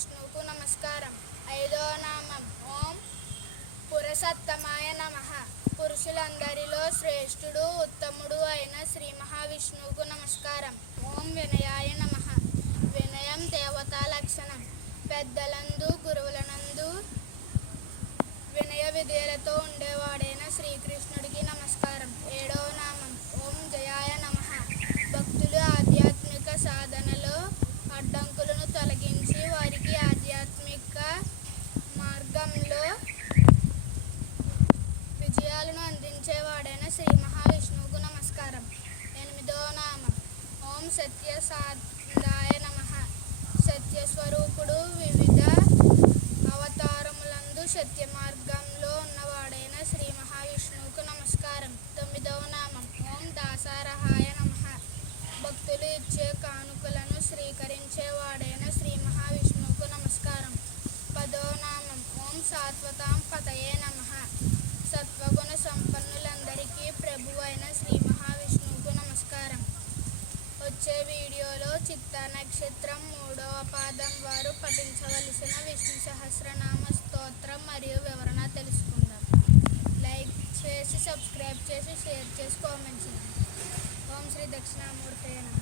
మహావిష్ణువుకు నమస్కారం. ఐదవ నామం ఓం పురుషోత్తమాయ నమః. పురుషులందరిలో శ్రేష్ఠుడు ఉత్తముడు అయిన శ్రీ మహావిష్ణువుకు నమస్కారం. ఓం వినయాయ నమః. వినయం దేవతా లక్షణం. పెద్దలందు గురువులనందు వినయ విధేయులతో ఉండేవాడైన శ్రీకృష్ణుడికి నమస్కారం. ఏడవ నామం ఓం జయాయ నమః. భక్తులు ఆధ్యాత్మిక సాధనలో అడ్డంకులను తొలగించి వారికి ఆధ్యాత్మిక మార్గంలో విజయాలను అందించేవాడైన శ్రీ మహావిష్ణువుకు నమస్కారం. ఎనిమిదవ నామం ఓం సత్యసాందాయ నమః. సత్యస్వరూపుడు వివిధ అవతారములందు సత్య మార్గంలో ఉన్నవాడైన శ్రీ మహావిష్ణువుకు నమస్కారం. తొమ్మిదవ నామం ఓం దాసారహాయ నమః. భక్తులు ఇచ్చే కానుకలను స్వీకరించేవాడైన శ్రీ మహావిష్ణువుకు నమస్కారం. పదవ నామం ఓం సాత్వతాం పతయే నమః. సత్వగుణ సంపన్నులందరికీ ప్రభు అయిన శ్రీ మహావిష్ణువుకు నమస్కారం. వచ్చే వీడియోలో చిత్తా నక్షత్రం 3వ పాదం వారు పఠించవలసిన విష్ణు సహస్రనామ స్తోత్రం మరియు వివరణ తెలుసుకుందాం. లైక్ చేసి, సబ్స్క్రైబ్ చేసి, షేర్ చేసి, కామెంట్ చేయండి. ఓం శ్రీ దక్షిణామూర్తయే నమః.